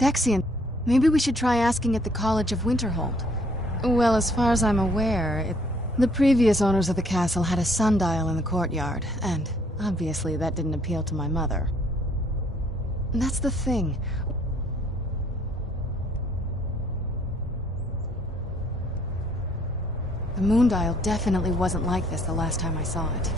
Dexian, maybe we should try asking at the College of Winterhold. Well, as far as I'm aware, the previous owners of the castle had a sundial in the courtyard, and obviously that didn't appeal to my mother. That's the thing. The moondial definitely wasn't like this the last time I saw it.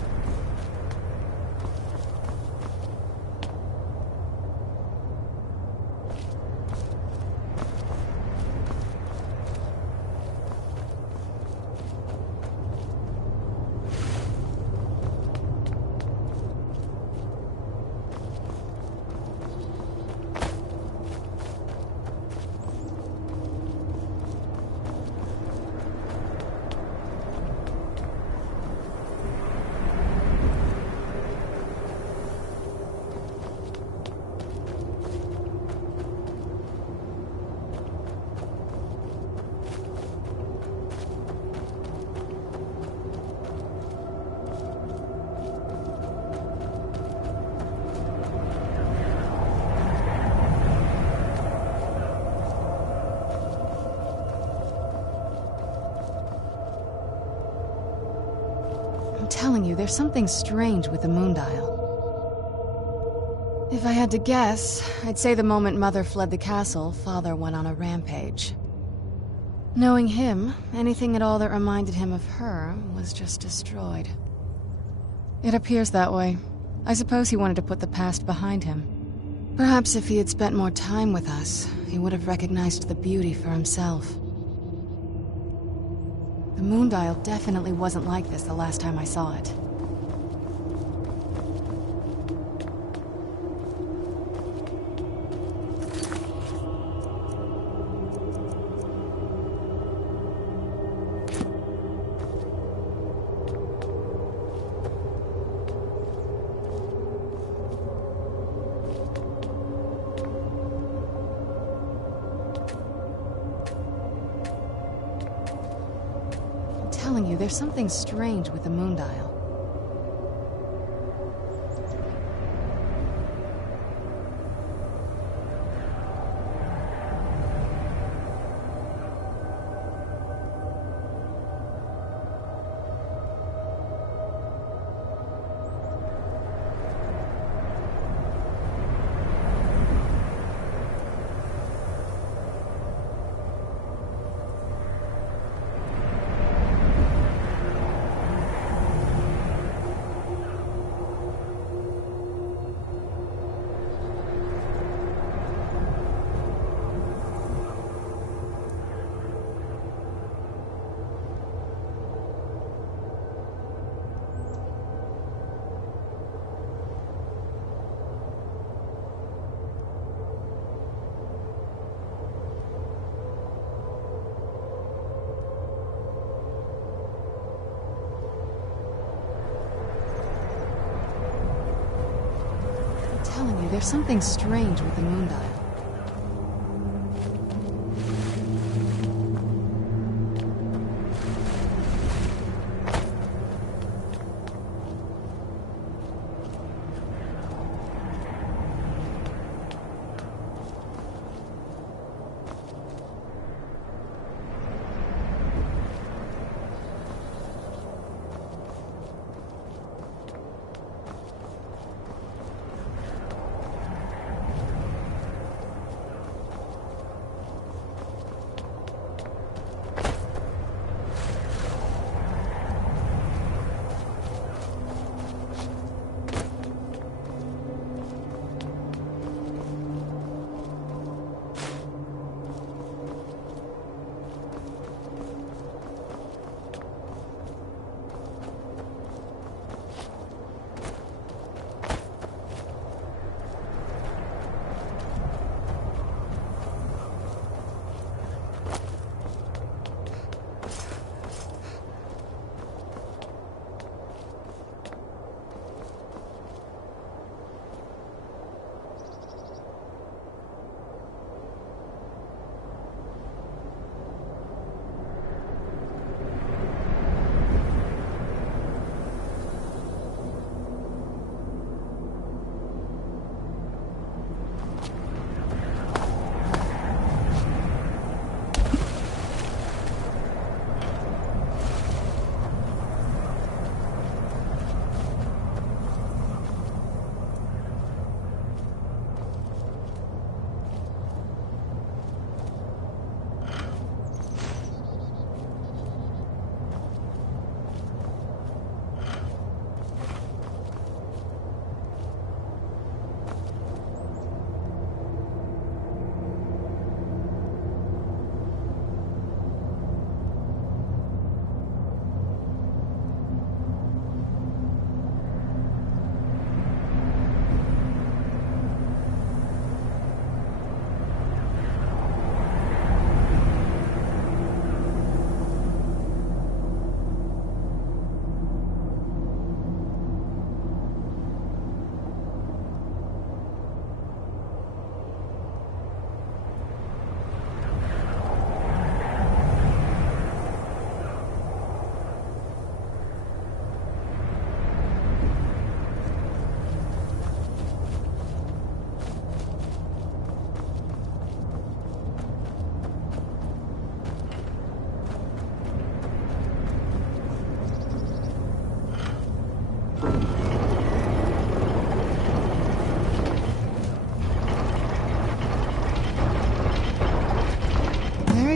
I'm telling you, there's something strange with the moondial. If I had to guess, I'd say the moment Mother fled the castle, Father went on a rampage. Knowing him, anything at all that reminded him of her was just destroyed. It appears that way. I suppose he wanted to put the past behind him. Perhaps if he had spent more time with us, he would have recognized the beauty for himself. The moondial definitely wasn't like this the last time I saw it. I'm telling you, there's something strange with the moondial. I'm telling you, there's something strange with the moondial.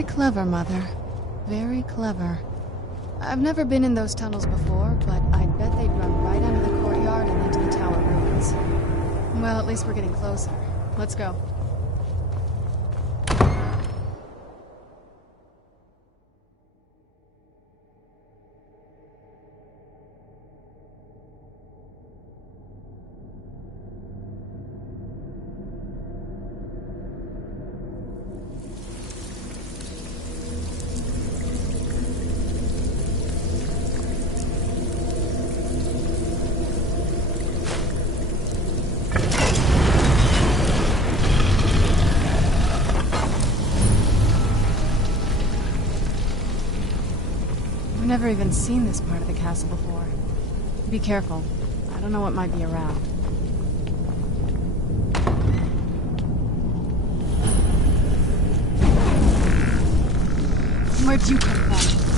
clever, Mother. Very clever. I've never been in those tunnels before, but I'd bet they'd run right under the courtyard and into the tower ruins. Well, at least we're getting closer. Let's go. I've never even seen this part of the castle before. Be careful. I don't know what might be around. Where'd you come from?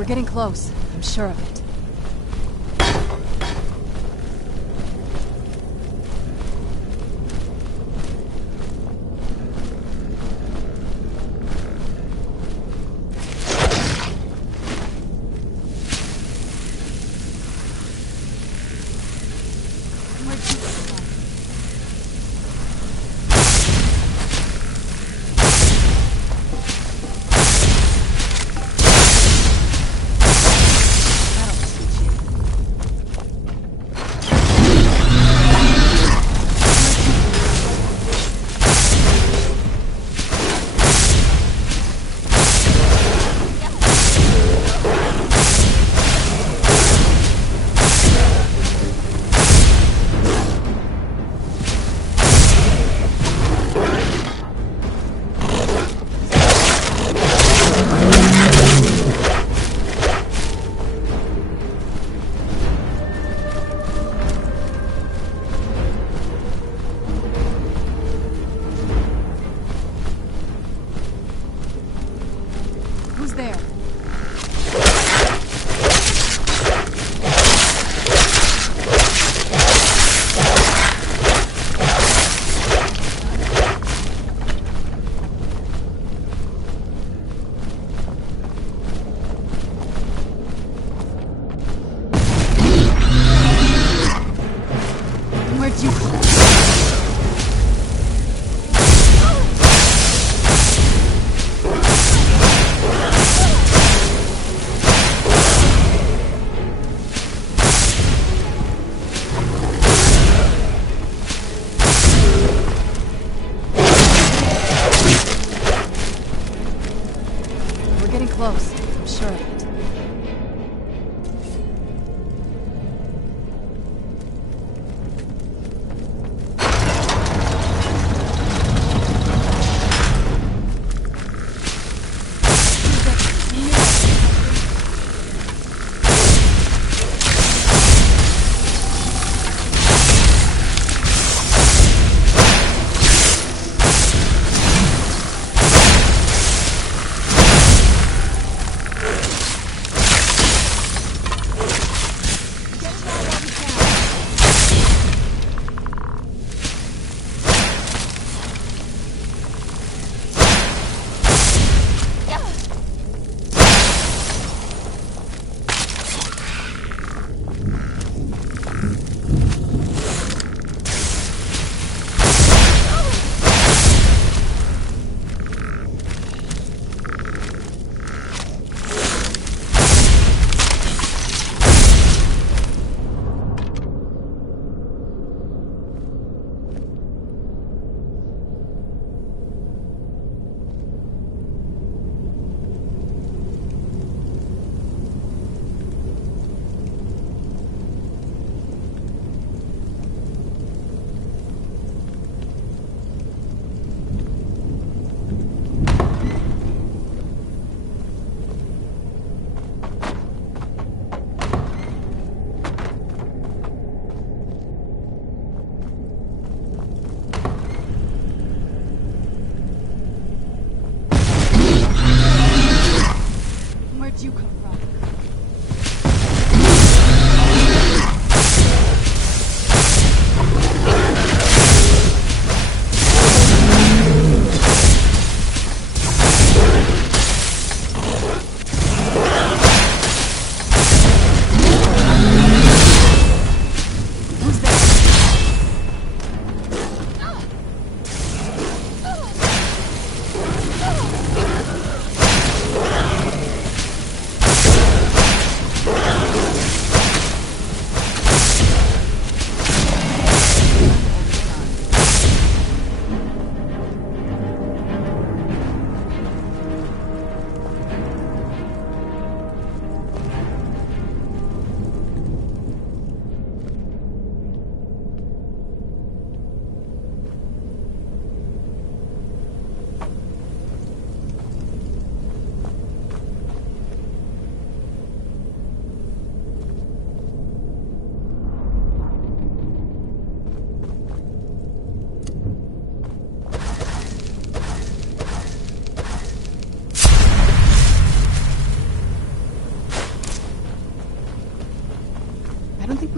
We're getting close. I'm sure of it. Who's there? Where'd you come from? Close, I'm sure of it. Where'd you come from?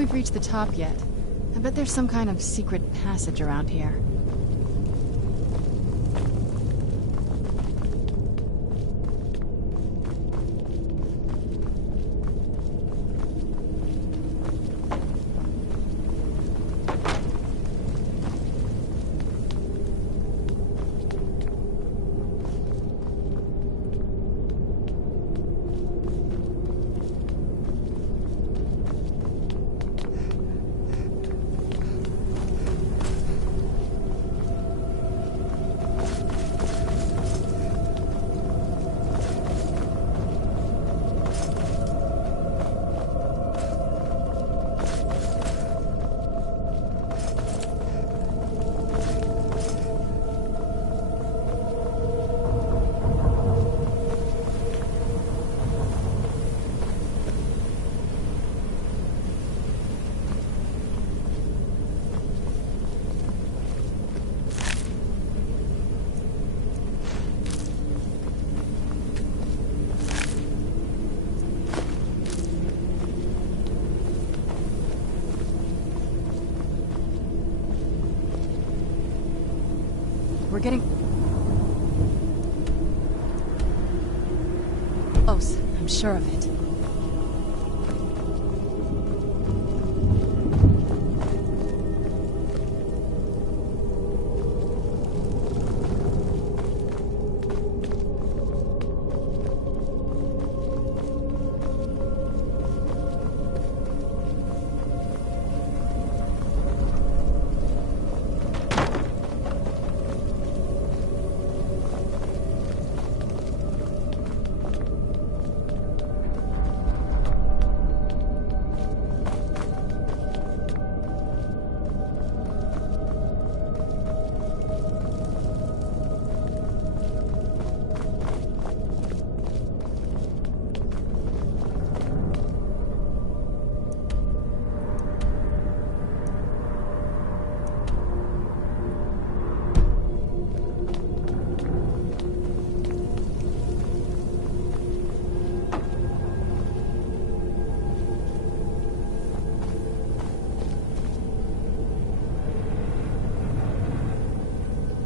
we've reached the top yet. I bet there's some kind of secret passage around here. We're getting close, I'm sure of it.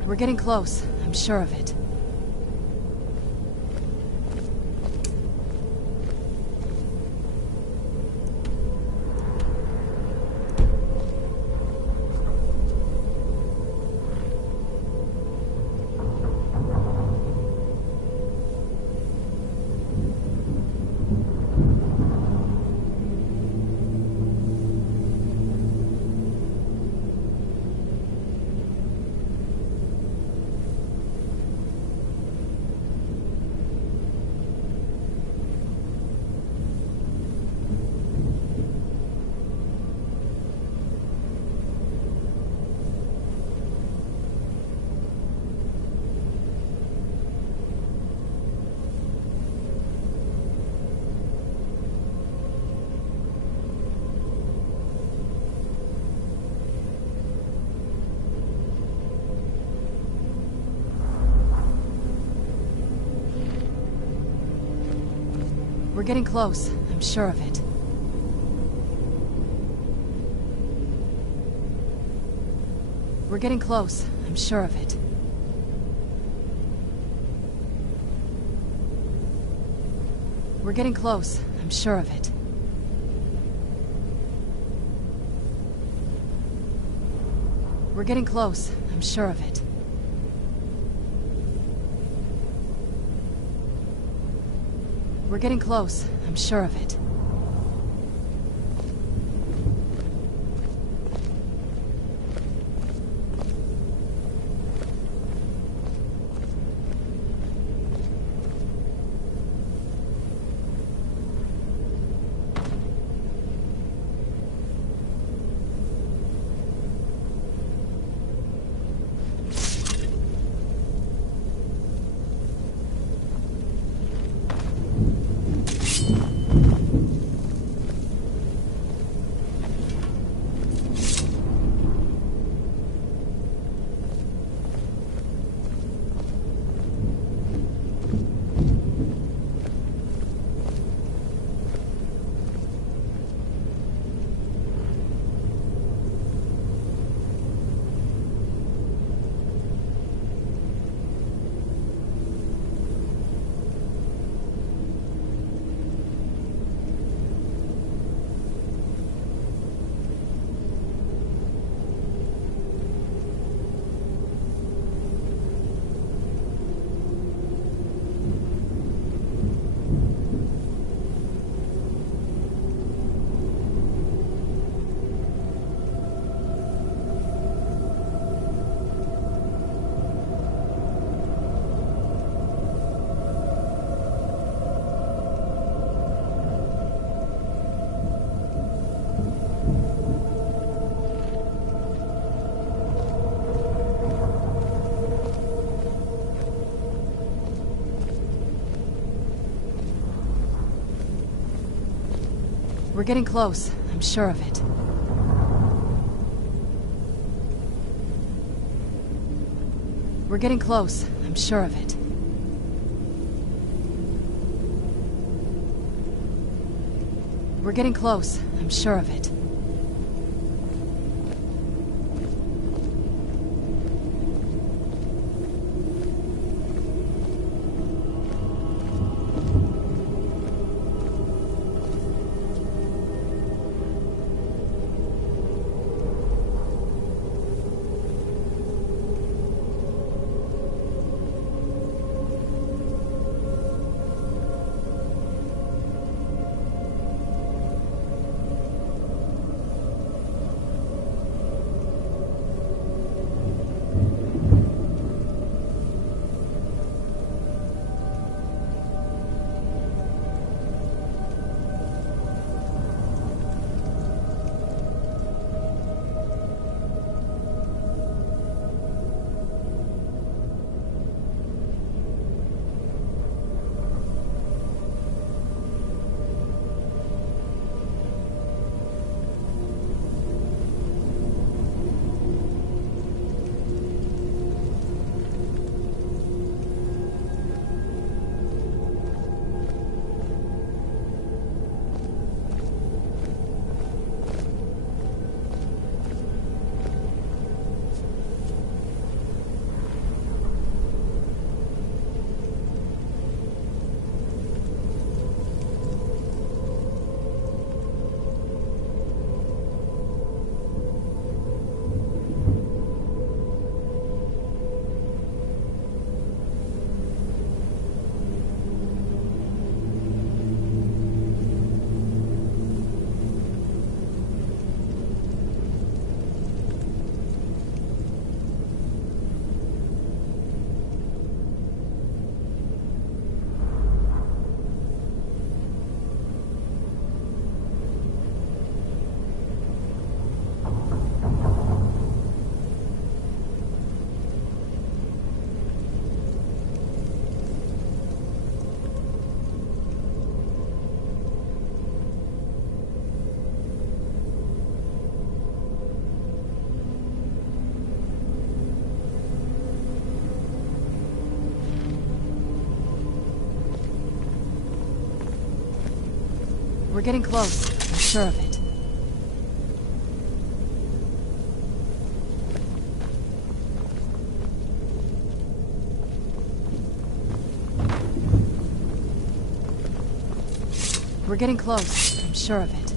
We're getting close, I'm sure of it. We're getting close, I'm sure of it. We're getting close, I'm sure of it. We're getting close, I'm sure of it. We're getting close, I'm sure of it. We're getting close, I'm sure of it. We're getting close, I'm sure of it. We're getting close, I'm sure of it. We're getting close, I'm sure of it. We're getting close, I'm sure of it. We're getting close, I'm sure of it.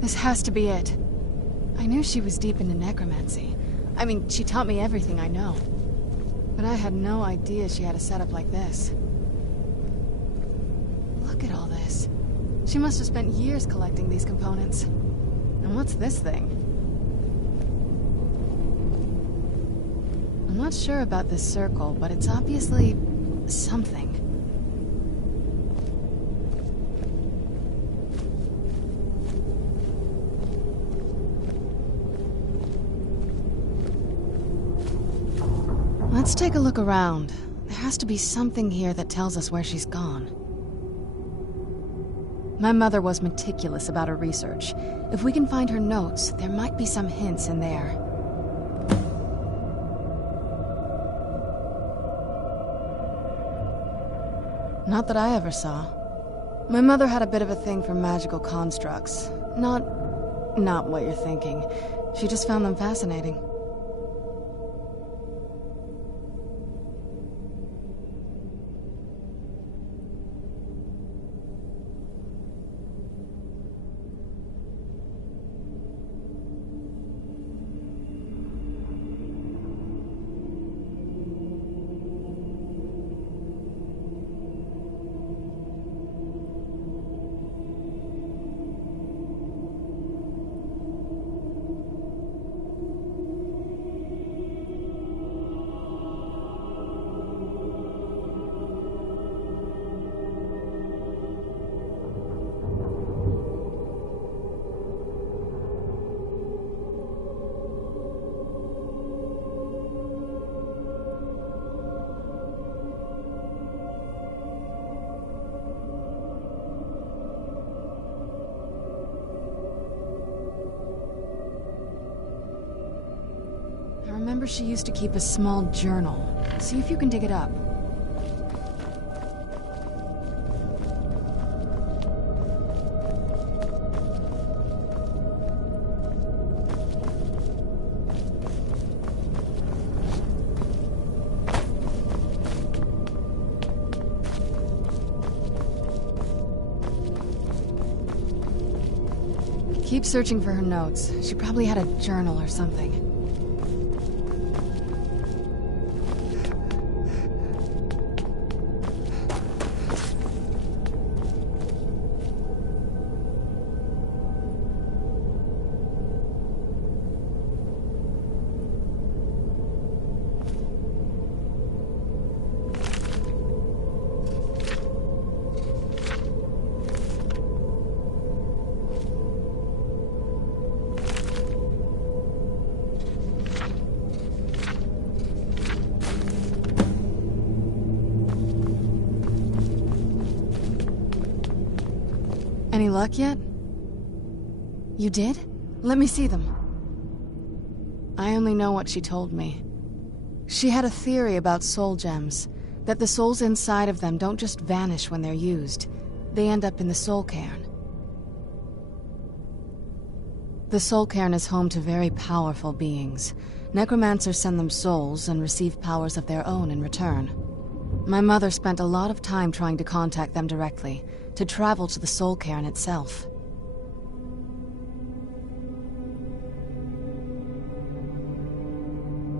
This has to be it. I knew she was deep into necromancy. I mean, she taught me everything I know. But I had no idea she had a setup like this. Look at all this. She must have spent years collecting these components. And what's this thing? I'm not sure about this circle, but it's obviously something. Let's take a look around. There has to be something here that tells us where she's gone. My mother was meticulous about her research. If we can find her notes, there might be some hints in there. Not that I ever saw. My mother had a bit of a thing for magical constructs. Not what you're thinking. She just found them fascinating. I remember she used to keep a small journal. See if you can dig it up. Keep searching for her notes. She probably had a journal or something. Any luck yet? You did? Let me see them. I only know what she told me. She had a theory about soul gems, that the souls inside of them don't just vanish when they're used. They end up in the soul cairn. The soul cairn is home to very powerful beings. Necromancers send them souls and receive powers of their own in return. My mother spent a lot of time trying to contact them directly, to travel to the soul cairn itself.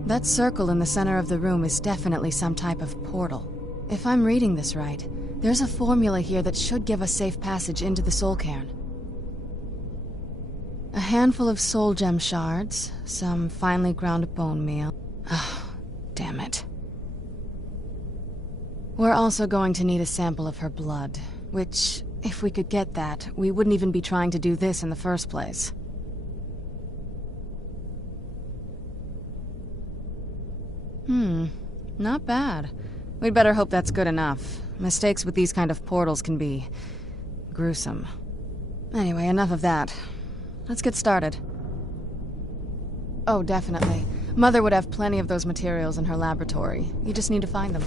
That circle in the center of the room is definitely some type of portal. If I'm reading this right, there's a formula here that should give us safe passage into the soul cairn. A handful of soul gem shards, some finely ground bone meal. Oh, damn it. We're also going to need a sample of her blood. Which, if we could get that, we wouldn't even be trying to do this in the first place. Not bad. We'd better hope that's good enough. Mistakes with these kind of portals can be gruesome. Anyway, enough of that. Let's get started. Oh, definitely. Mother would have plenty of those materials in her laboratory. You just need to find them.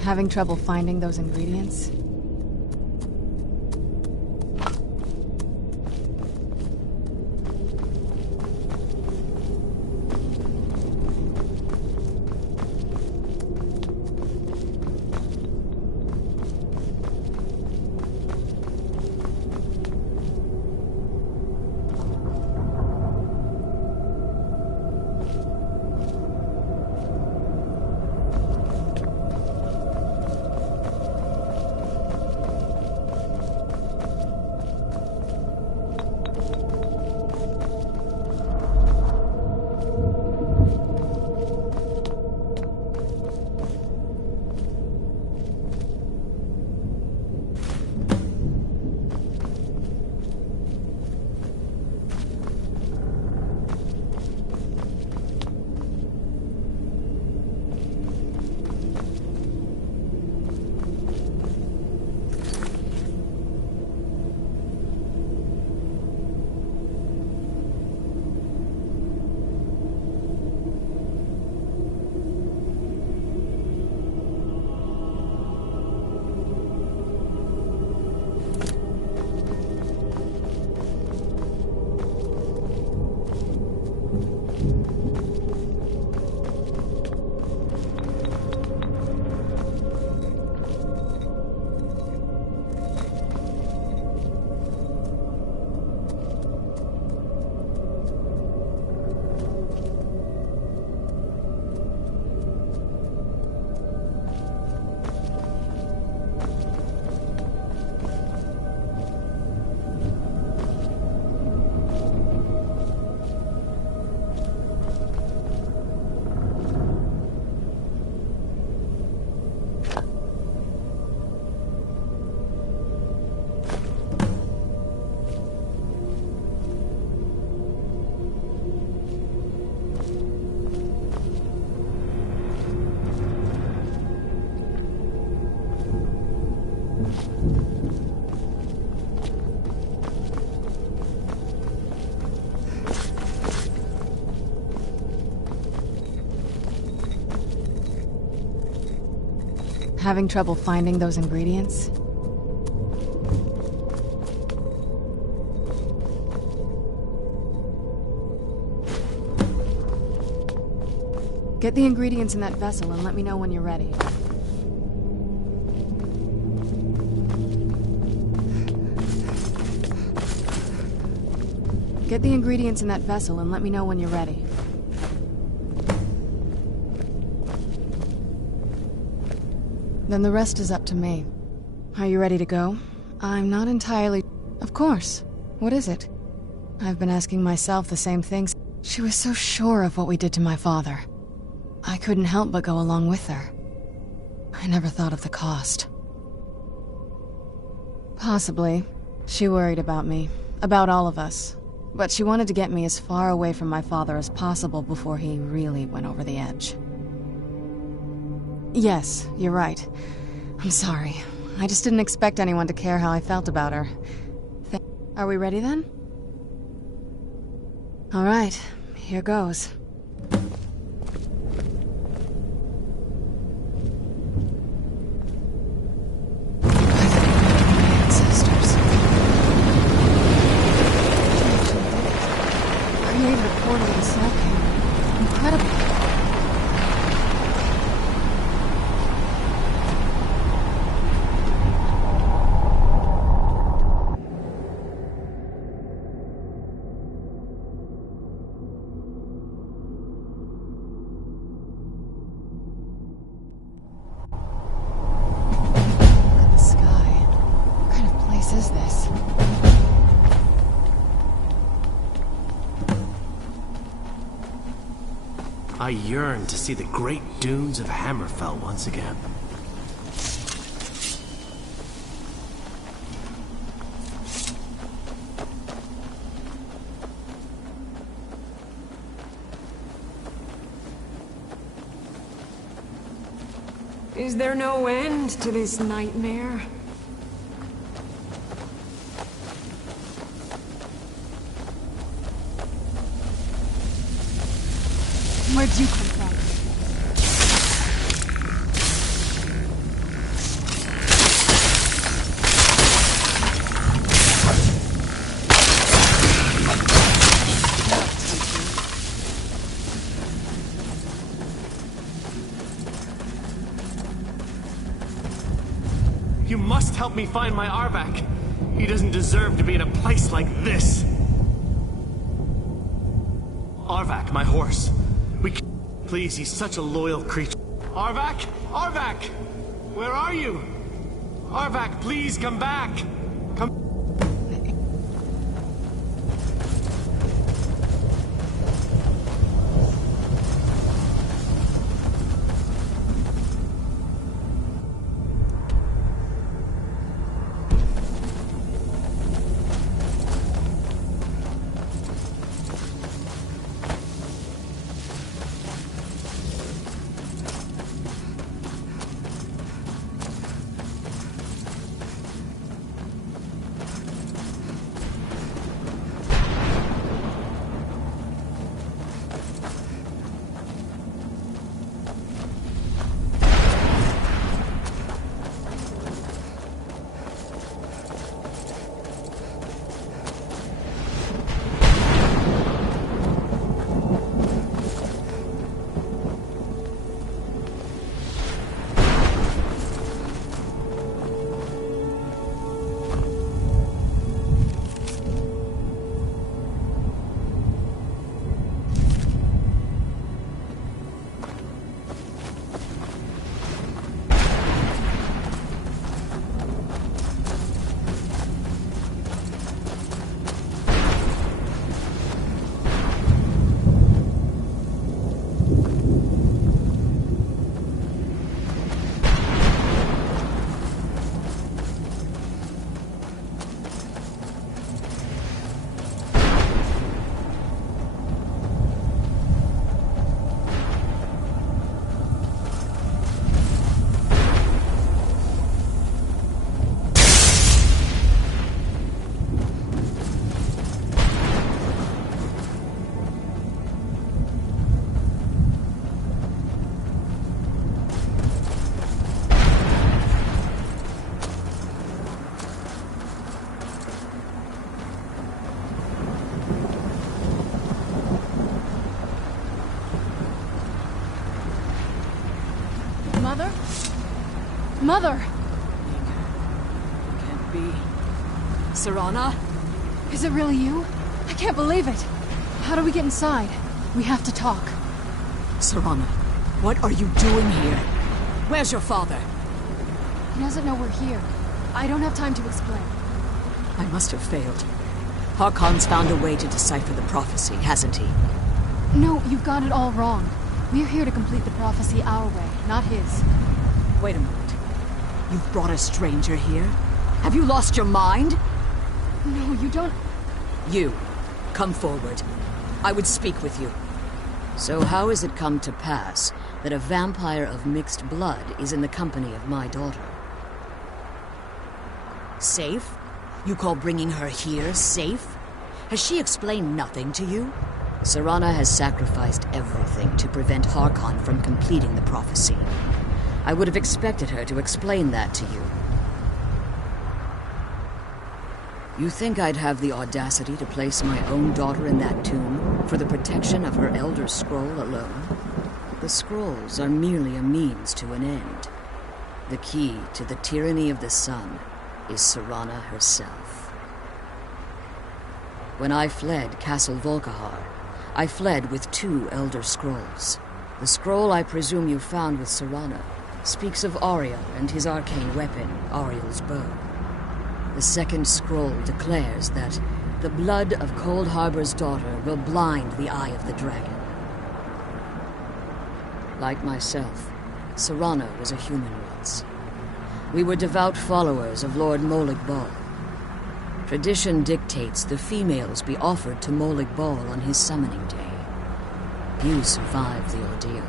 Having trouble finding those ingredients? Having trouble finding those ingredients? Get the ingredients in that vessel and let me know when you're ready. Get the ingredients in that vessel and let me know when you're ready. Then the rest is up to me. Are you ready to go? I'm not entirely... Of course. What is it? I've been asking myself the same things. She was so sure of what we did to my father. I couldn't help but go along with her. I never thought of the cost. Possibly. She worried about me. About all of us. But she wanted to get me as far away from my father as possible before he really went over the edge. Yes, you're right. I'm sorry. I just didn't expect anyone to care how I felt about her. Are we ready then? All right, here goes. Ancestors. Created a portal to the Soul King. Incredible. I yearn to see the great dunes of Hammerfell once again. Is there no end to this nightmare? Where'd you come from? You must help me find my Arvak. He doesn't deserve to be in a place like this. Arvak, my horse. Please, he's such a loyal creature. Arvak? Arvak! Where are you? Arvak, please come back! Come... Mother? Mother! Can't be. Serana? Is it really you? I can't believe it. How do we get inside? We have to talk. Serana, what are you doing here? Where's your father? He doesn't know we're here. I don't have time to explain. I must have failed. Harkon's found a way to decipher the prophecy, hasn't he? No, you've got it all wrong. We're here to complete the prophecy our way, not his. Wait a moment. You've brought a stranger here? Have you lost your mind? No, you don't... You, come forward. I would speak with you. So how has it come to pass that a vampire of mixed blood is in the company of my daughter? Safe? You call bringing her here safe? Has she explained nothing to you? Serana has sacrificed everything to prevent Harkon from completing the prophecy. I would have expected her to explain that to you. You think I'd have the audacity to place my own daughter in that tomb for the protection of her Elder Scroll alone? The scrolls are merely a means to an end. The key to the tyranny of the sun is Serana herself. When I fled Castle Volkihar, I fled with 2 Elder Scrolls. The scroll I presume you found with Serana speaks of Ariel and his arcane weapon, Ariel's bow. The second scroll declares that the blood of Cold Harbor's daughter will blind the eye of the dragon. Like myself, Serana was a human once. We were devout followers of Lord Molig Bal. Tradition dictates the females be offered to Molig Bal on his summoning day. You survive the ordeal.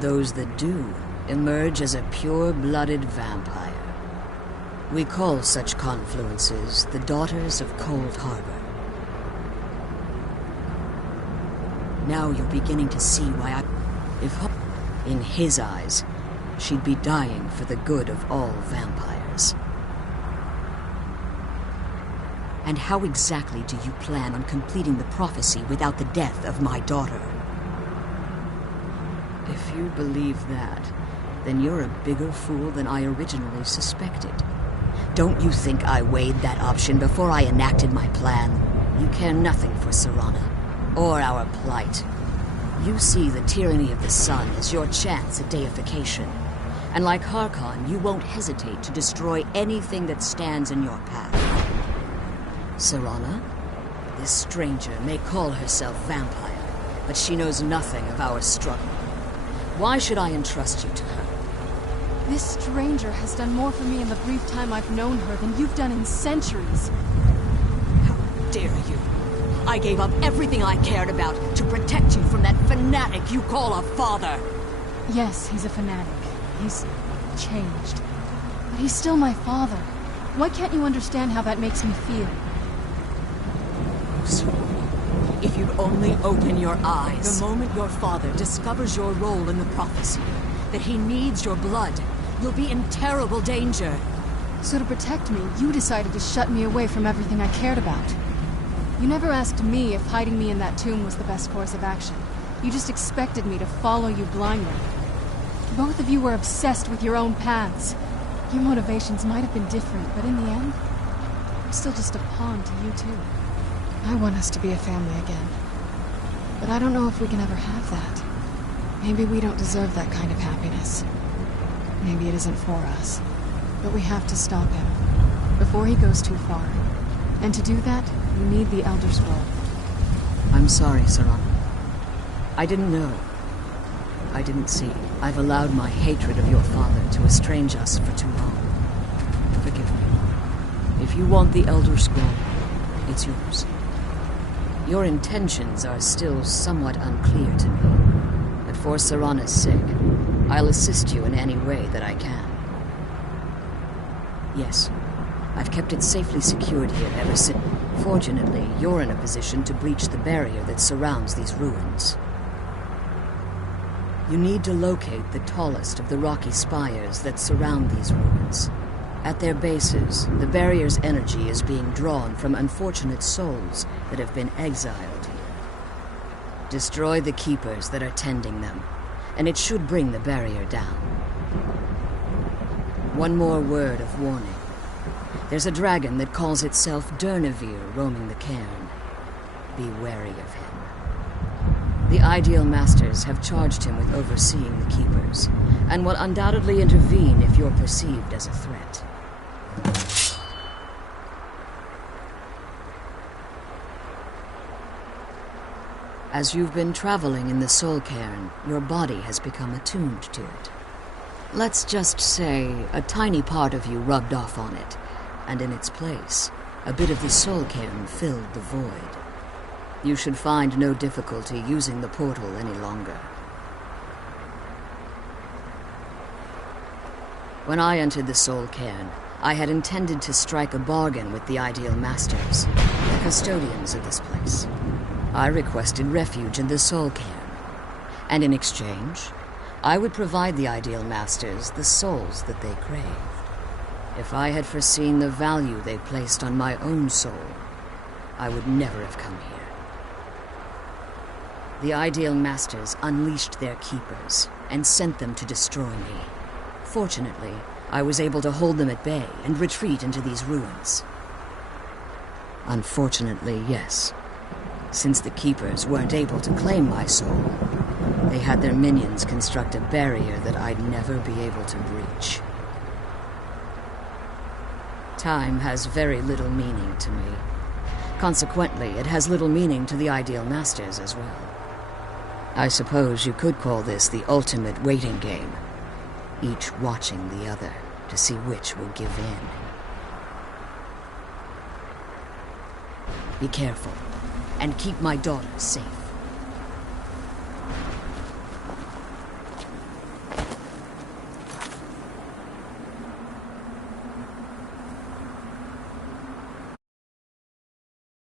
Those that do emerge as a pure-blooded vampire. We call such confluences the Daughters of Cold Harbor. Now you're beginning to see why in his eyes, she'd be dying for the good of all vampires. And how exactly do you plan on completing the prophecy without the death of my daughter? If you believe that, then you're a bigger fool than I originally suspected. Don't you think I weighed that option before I enacted my plan? You care nothing for Serana, or our plight. You see the tyranny of the sun as your chance at deification. And like Harkon, you won't hesitate to destroy anything that stands in your path. Serana, this stranger may call herself vampire, but she knows nothing of our struggle. Why should I entrust you to her? This stranger has done more for me in the brief time I've known her than you've done in centuries. How dare you? I gave up everything I cared about to protect you from that fanatic you call a father. Yes, he's a fanatic. He's changed. But he's still my father. Why can't you understand how that makes me feel? If you'd only open your eyes. The moment your father discovers your role in the prophecy, that he needs your blood, you'll be in terrible danger. So to protect me, you decided to shut me away from everything I cared about. You never asked me if hiding me in that tomb was the best course of action. You just expected me to follow you blindly. Both of you were obsessed with your own paths. Your motivations might have been different, but in the end, I'm still just a pawn to you too. I want us to be a family again. But I don't know if we can ever have that. Maybe we don't deserve that kind of happiness. Maybe it isn't for us. But we have to stop him, before he goes too far. And to do that, we need the Elder Scroll. I'm sorry, Serana. I didn't know. I didn't see. I've allowed my hatred of your father to estrange us for too long. Forgive me. If you want the Elder Scroll, it's yours. Your intentions are still somewhat unclear to me, but for Serana's sake, I'll assist you in any way that I can. Yes, I've kept it safely secured here ever since. Fortunately, you're in a position to breach the barrier that surrounds these ruins. You need to locate the tallest of the rocky spires that surround these ruins. At their bases, the barrier's energy is being drawn from unfortunate souls that have been exiled here. Destroy the keepers that are tending them, and it should bring the barrier down. One more word of warning. There's a dragon that calls itself Durnevere roaming the cairn. Be wary of him. The Ideal Masters have charged him with overseeing the Keepers, and will undoubtedly intervene if you're perceived as a threat. As you've been traveling in the Soul Cairn, your body has become attuned to it. Let's just say a tiny part of you rubbed off on it, and in its place, a bit of the Soul Cairn filled the void. You should find no difficulty using the portal any longer. When I entered the Soul Cairn, I had intended to strike a bargain with the Ideal Masters, the custodians of this place. I requested refuge in the Soul Cairn, and in exchange, I would provide the Ideal Masters the souls that they craved. If I had foreseen the value they placed on my own soul, I would never have come here. The Ideal Masters unleashed their Keepers and sent them to destroy me. Fortunately, I was able to hold them at bay and retreat into these ruins. Unfortunately, yes. Since the Keepers weren't able to claim my soul, they had their minions construct a barrier that I'd never be able to breach. Time has very little meaning to me. Consequently, it has little meaning to the Ideal Masters as well. I suppose you could call this the ultimate waiting game, each watching the other to see which will give in. Be careful, and keep my daughter safe.